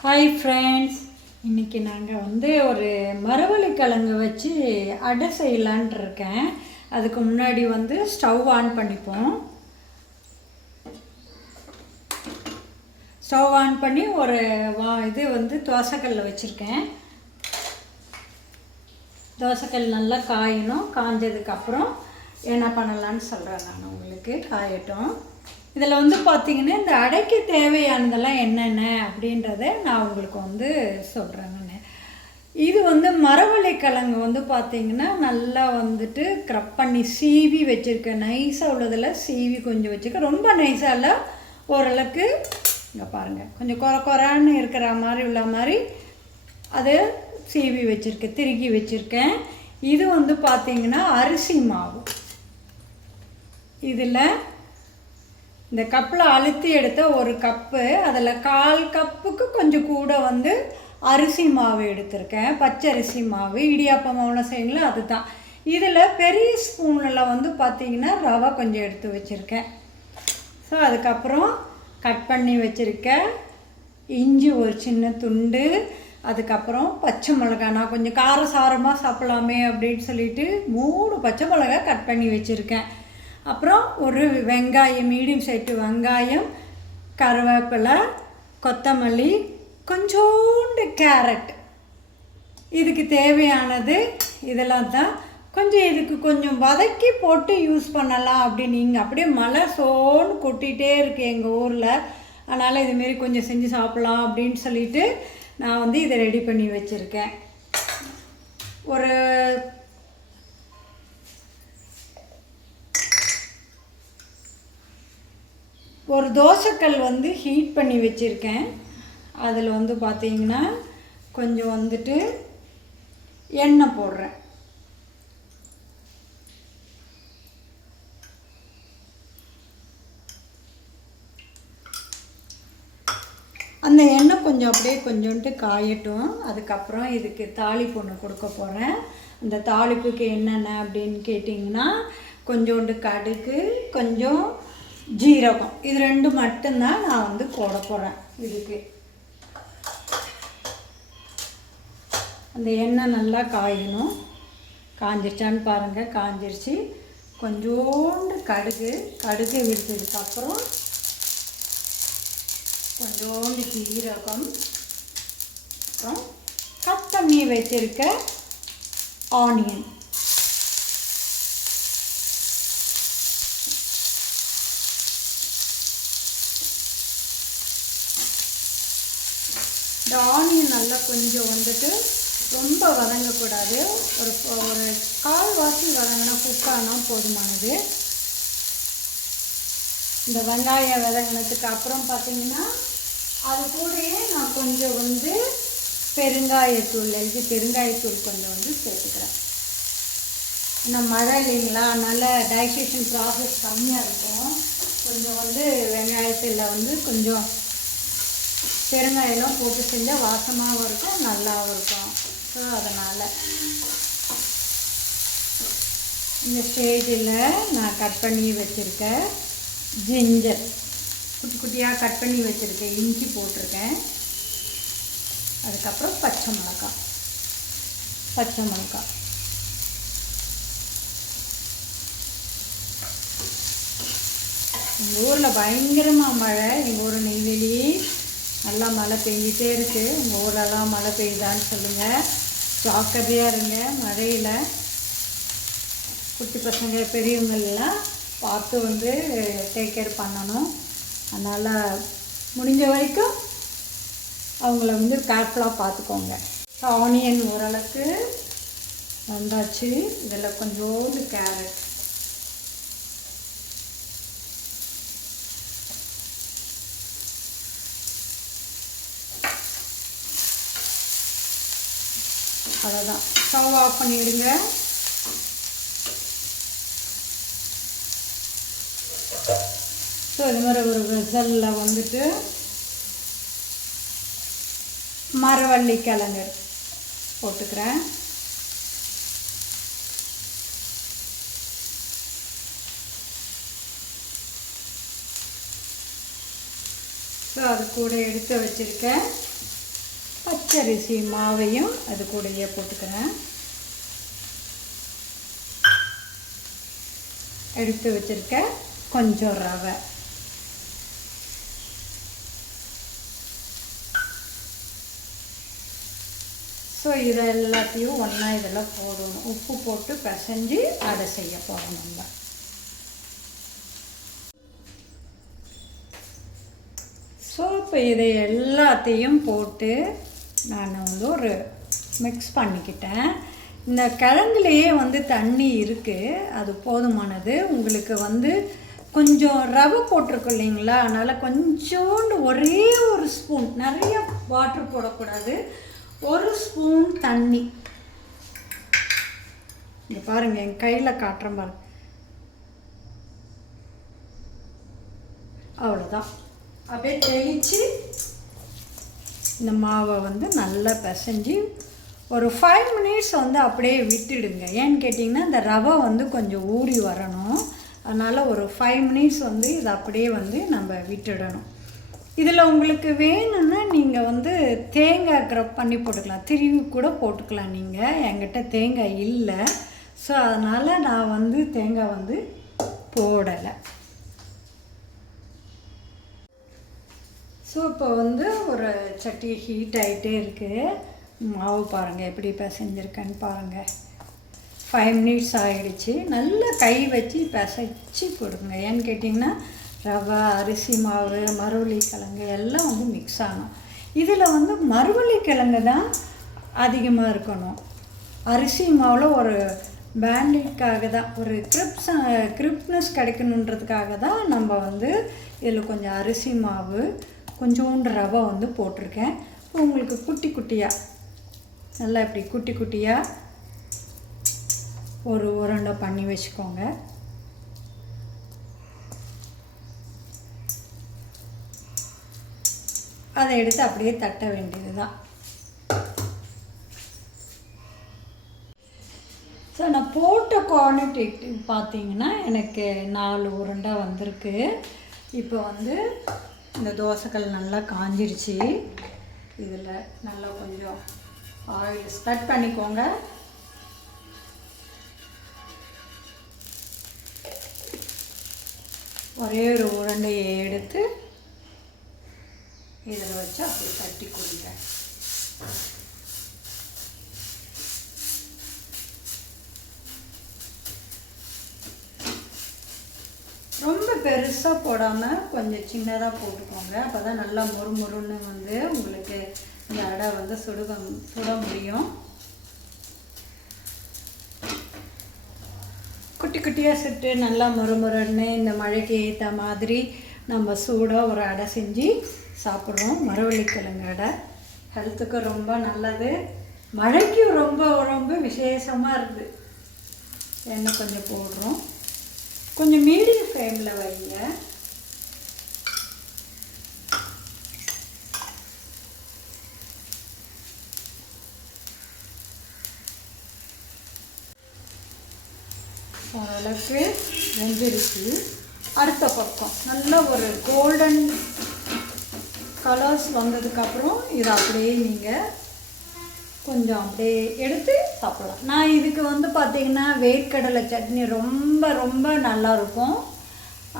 Hi friends இன்றைக்கி நாங்கள் வந்து ஒரு மரவள்ளி கிழங்கு வச்சு அடை செய்யலான்ட்டு இருக்கேன். அதுக்கு முன்னாடி வந்து ஸ்டவ் ஆன் பண்ணிப்போம். ஸ்டவ் ஆன் பண்ணி ஒரு வா இது வந்து தோசைக்கல்லில் வச்சுருக்கேன். தோசைக்கல் நல்லா காயணும். காஞ்சதுக்கப்புறம் என்ன பண்ணலான்னு சொல்கிறேன் நான் உங்களுக்கு. காயட்டும். இதில் வந்து பார்த்தீங்கன்னா இந்த அடைக்கு தேவையானதெல்லாம் என்னென்ன அப்படின்றத நான் உங்களுக்கு வந்து சொல்கிறேங்கண்ணே இது வந்து மரவள்ளிக்கிழங்கு வந்து பார்த்தீங்கன்னா நல்லா வந்துட்டு க்ரப் பண்ணி சீவி வச்சுருக்கேன். நைஸாக உள்ளதில் சீவி கொஞ்சம் வச்சுருக்கேன். ரொம்ப நைஸாக இல்லை ஓரளவுக்கு இங்கே பாருங்கள் கொஞ்சம் குறை குறான்னு இருக்கிற மாதிரி உள்ள மாதிரி அது சீவி வச்சுருக்கேன் திருக்கி வச்சுருக்கேன். இது வந்து பார்த்தீங்கன்னா அரிசி மாவு. இதில் இந்த கப்பில் அழுத்தி எடுத்த ஒரு கப்பு அதில் கால் கப்புக்கு கொஞ்சம் கூட வந்து அரிசி மாவு எடுத்திருக்கேன். பச்சரிசி மாவு இடியாப்ப மாவுலாம் செய்யுங்களா அதுதான். இதில் பெரிய ஸ்பூனில் வந்து பார்த்திங்கன்னா ரவை கொஞ்சம் எடுத்து வச்சுருக்கேன். ஸோ அதுக்கப்புறம் கட் பண்ணி வச்சுருக்கேன். இஞ்சி ஒரு சின்ன துண்டு அதுக்கப்புறம் பச்சை மிளகா நான் கொஞ்சம் காரசாரமாக சாப்பிடலாமே அப்படின்னு சொல்லிட்டு மூணு பச்சை மிளகா கட் பண்ணி வச்சுருக்கேன். அப்புறம் ஒரு வெங்காயம் மீடியம் சைட்டு வெங்காயம் கருவேப்பிலை கொத்தமல்லி கொஞ்சோண்டு கேரட். இதுக்கு தேவையானது இதெல்லாம் தான். கொஞ்சம் இதுக்கு கொஞ்சம் வதக்கி போட்டு யூஸ் பண்ணலாம் அப்படின்னு இங்கே அப்படியே மழை சோன்னு கொட்டிகிட்டே இருக்குது எங்கள் ஊரில். அதனால் இதுமாரி கொஞ்சம் செஞ்சு சாப்பிட்லாம் அப்படின்னு சொல்லிட்டு நான் வந்து இதை ரெடி பண்ணி வச்சுருக்கேன். ஒரு ஒரு தோசைக்கல் வந்து ஹீட் பண்ணி வச்சுருக்கேன். அதில் வந்து பார்த்தீங்கன்னா கொஞ்சம் வந்துட்டு எண்ணெய் போடுறேன். அந்த எண்ணெய் கொஞ்சம் அப்படியே கொஞ்சோண்டு காயட்டும். அதுக்கப்புறம் இதுக்கு தாளிப்பு ஒன்று கொடுக்க போகிறேன் அந்த தாளிப்புக்கு என்னென்ன அப்படின்னு கேட்டிங்கன்னா கொஞ்சோண்டு கடுகு கொஞ்சம் ஜீரகம். இது ரெண்டு மட்டும்தான் நான் வந்து போட போகிறேன் இதுக்கு. அந்த எண்ணெய் நல்லா காயணும். காஞ்சிருச்சான்னு பாருங்கள் காஞ்சிருச்சு. கொஞ்சோண்டு கடுகு. கடுகு விரிச்சதுக்கப்புறம் கொஞ்சோண்டு ஜீரகம். அப்புறம் கட் பண்ணி வச்சுருக்க ஆனியன். இந்த ஆனியன் நல்லா கொஞ்சம் வந்துட்டு ரொம்ப வதங்கக்கூடாது. ஒரு ஒரு கால்வாசி வதங்கினா குக்கானா போதுமானது. இந்த வெங்காயம் வதங்கினதுக்கு அப்புறம் பார்த்தீங்கன்னா அது கூடயே நான் கொஞ்சம் வந்து பெருங்காயத்தூள் இது பெருங்காயத்தூள் கொஞ்சம் வந்து சேர்த்துக்கிறேன். ஏன்னா மழை இல்லைங்களா? அதனால் டைஜஷன் ப்ராசஸ் கம்மியாக இருக்கும். கொஞ்சம் வந்து வெங்காயத்தில் வந்து கொஞ்சம் பெருங்காயெல்லாம் போட்டு செஞ்சால் வாசமாகவும் இருக்கும் நல்லாவும் இருக்கும். ஸோ அதனால் இந்த ஸ்டேஜில் நான் கட் பண்ணி வச்சுருக்கேன் ஜிஞ்சர் குட்டி குட்டியாக கட் பண்ணி வச்சுருக்கேன் இஞ்சி போட்டிருக்கேன். அதுக்கப்புறம் பச்சை மிளகாய். பச்சை மிளகாய். எங்கள் ஊரில் பயங்கரமாக மழை. எங்கள் ஊர் நெய்வேலி நல்லா மழை பெஞ்சிட்டே இருக்குது உங்கள் ஊரெல்லாம் மழை பெய்யுதான்னு சொல்லுங்கள் ஜாக்கிரதையாக இருங்க. மழையில் குட்டி பசங்க பெரியவங்கள்லாம் பார்த்து வந்து டேக் கேர் பண்ணணும். அதனால் முடிஞ்ச வரைக்கும் அவங்கள வந்து கேர்ஃபுல்லாக பார்த்துக்கோங்க. ஆனியன் ஓரளவுக்கு வந்தாச்சு. இதில் கொஞ்சோண்டு கேரட் அவ்வளோதான் ஸ்டவ் ஆஃப் பண்ணிவிடுங்க ஸோ இது மாதிரி ஒரு வெசலில் வந்துட்டு மரவள்ளி கிழங்கு போட்டுக்கிறேன். ஸோ அது கூட எடுத்து வச்சுருக்கேன். பச்சரிசி மாவையும் அது கூடயே போட்டுக்கிறேன். எடுத்து வச்சுருக்க கொஞ்சம் ரவை. ஸோ இதை எல்லாத்தையும் ஒன்றா இதெல்லாம் போடணும். உப்பு போட்டு பிசைஞ்சு அதை செய்ய போகிறோம் நம்ம. ஸோ இப்போ இதை எல்லாத்தையும் போட்டு நான் வந்து ஒரு மிக்ஸ் பண்ணிக்கிட்டேன். இந்த கிழங்குலேயே வந்து தண்ணி இருக்குது அது போதுமானது. உங்களுக்கு வந்து கொஞ்சம் ரவை போட்டிருக்கோம் இல்லைங்களா? அதனால் கொஞ்சோண்டு ஒரே ஒரு ஸ்பூன் நிறைய வாட்டர் போடக்கூடாது. ஒரு ஸ்பூன் தண்ணி. இங்கே பாருங்கள் என் கையில் காட்டுறேன் பாருங்க அவ்வளோதான் அப்படியே தெளித்து இந்த மாவை வந்து நல்லா பிசைஞ்சு ஒரு ஃபைவ் மினிட்ஸ் வந்து அப்படியே விட்டுடுங்க. ஏன்னு கேட்டிங்கன்னா இந்த ரவை வந்து கொஞ்சம் ஊறி வரணும். அதனால் ஒரு ஃபைவ் மினிட்ஸ் வந்து இதை அப்படியே வந்து நம்ம விட்டுடணும். இதில் உங்களுக்கு வேணும்னா நீங்கள் வந்து தேங்காய் க்ரப் பண்ணி போட்டுக்கலாம். திருவி கூட போட்டுக்கலாம் நீங்கள் என்கிட்ட தேங்காய் இல்லை. ஸோ அதனால் நான் வந்து தேங்காய் வந்து போடலை. ஸோ இப்போ வந்து ஒரு சட்டி ஹீட் ஆகிட்டே இருக்குது மாவு பாருங்கள் எப்படி பிசைஞ்சிருக்கேன்னு பாருங்கள் ஃபைவ் மினிட்ஸ் ஆகிடுச்சு நல்லா கை வச்சு பிசைச்சு கொடுங்க ஏன்னு கேட்டிங்கன்னா ரவை அரிசி மாவு மரவள்ளி கிழங்கு எல்லாம் வந்து மிக்ஸ் ஆகணும். இதில் வந்து மரவள்ளி கிழங்கு தான் அதிகமாக இருக்கணும். அரிசி மாவில் ஒரு பேண்டிக்காக தான் ஒரு கிரிப்ஸ் கிரிப்னஸ் கிடைக்கணுன்றதுக்காக தான் நம்ம வந்து இதில் கொஞ்சம் அரிசி மாவு கொஞ்சோண்டு ரவை வந்து போட்டிருக்கேன். இப்போ உங்களுக்கு குட்டி குட்டியாக நல்லா இப்படி குட்டி குட்டியாக ஒரு உருண்டை பண்ணி வச்சுக்கோங்க. அதை எடுத்து அப்படியே தட்ட வேண்டியது தான் ஸோ நான் போட்ட குவான்டிட்டி பார்த்தீங்கன்னா எனக்கு நாலு உருண்டை வந்திருக்கு. இப்போ வந்து இந்த தோசைக்கல் நல்லா காஞ்சிருச்சு. இதில் நல்லா கொஞ்சம் ஆயில் ஸ்ப்ரெட் பண்ணிக்கோங்க. ஒரே ஒரு உருண்டையை எடுத்து இதில் வச்சு அப்படியே தட்டி கொடுங்க. ரொம்ப பெருசாக போடாமல் கொஞ்சம் சின்னதாக போட்டுக்கோங்க. அப்போ தான் நல்லா மொறுமொறுன்னு வந்து உங்களுக்கு இந்த அடை வந்து சுடுக சுட முடியும். குட்டி குட்டியாக சுட்டு நல்லா மொறுமொறுன்னு இந்த மழைக்கு ஏற்ற மாதிரி நம்ம சூடாக ஒரு அடை செஞ்சு சாப்பிட்றோம். மரவள்ளிக்கிழங்கு அடை. ஹெல்த்துக்கு ரொம்ப நல்லது. மழைக்கும் ரொம்ப ரொம்ப விசேஷமாக இருக்குது எண்ணெய் கொஞ்சம் போடுறோம். கொஞ்சம் மீடியம் ஃப்ளேமில் வைங்க. ஓரளவுக்கு வெந்திருச்சு. அடுத்த பக்கம் நல்ல ஒரு கோல்டன் கலர்ஸ் வந்ததுக்கப்புறம் இதை அப்படியே நீங்கள் கொஞ்சம் அப்படியே எடுத்து சாப்பிடலாம். நான் இதுக்கு வந்து பார்த்திங்கன்னா வேர்க்கடலை சட்னி ரொம்ப ரொம்ப நல்லா இருக்கும்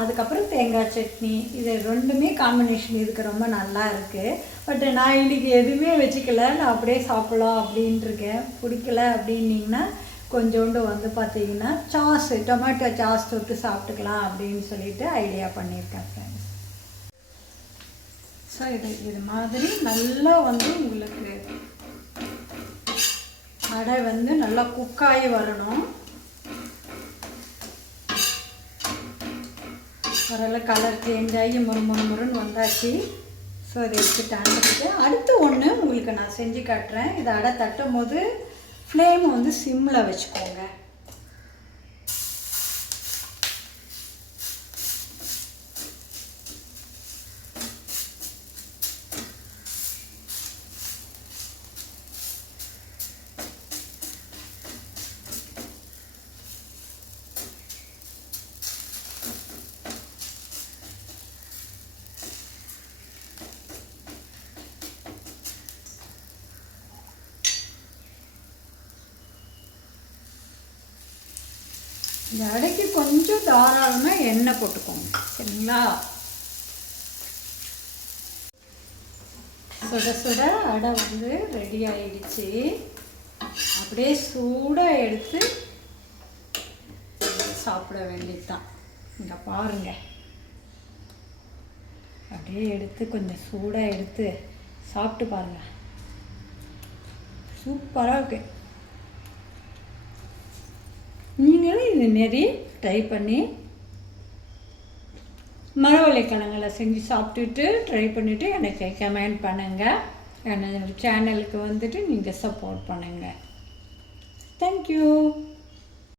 அதுக்கப்புறம் தேங்காய் சட்னி இது ரெண்டுமே காம்பினேஷன் இதுக்கு ரொம்ப நல்லா இருக்குது பட் நான் இன்றைக்கி எதுவுமே வச்சுக்கல. நான் அப்படியே சாப்பிடலாம் அப்படின்ட்டு இருக்கேன் பிடிக்கல அப்படின்னிங்கன்னா கொஞ்சோண்டு வந்து பார்த்தீங்கன்னா சாஸ் டொமேட்டோ சாஸ் தொட்டு சாப்பிட்டுக்கலாம் அப்படின்னு சொல்லிட்டு ஐடியா பண்ணியிருக்கேன் ஃப்ரெண்ட்ஸ் ஸோ இது இது மாதிரி நல்லா வந்து உங்களுக்கு அடை வந்து நல்லா குக்காகி வரணும். ஓரளவு கலர் சேஞ்ச் ஆகி முறு முறு முறுன்னு வந்தாச்சு. ஸோ அதை எடுத்துட்டு அனுப்பிட்டு அடுத்து ஒன்று உங்களுக்கு நான் செஞ்சு காட்டுறேன். இதை அடை தட்டும் போது ஃப்ளேம் வந்து சிம்மில் வச்சுக்கோங்க. இந்த அடைக்கு கொஞ்சம் தாராளமாக எண்ணெய் போட்டுக்கோங்க. சரிங்களா? சுட சுட அடை வந்து ரெடி ஆயிடுச்சு. அப்படியே சூடாக எடுத்து சாப்பிட வேண்டியதுதான். இங்கே பாருங்க. அப்படியே எடுத்து கொஞ்சம் சூடாக எடுத்து சாப்பிட்டு பாருங்க. சூப்பராக இருக்குது நீங்களும் இது மாரி ட்ரை பண்ணி மரவள்ளி செஞ்சு சாப்பிட்டுட்டு ட்ரை பண்ணிவிட்டு எனக்கு கமெண்ட் பண்ணுங்கள் என்னோட சேனலுக்கு வந்துட்டு நீங்கள் சப்போர்ட் பண்ணுங்கள் தேங்க்யூ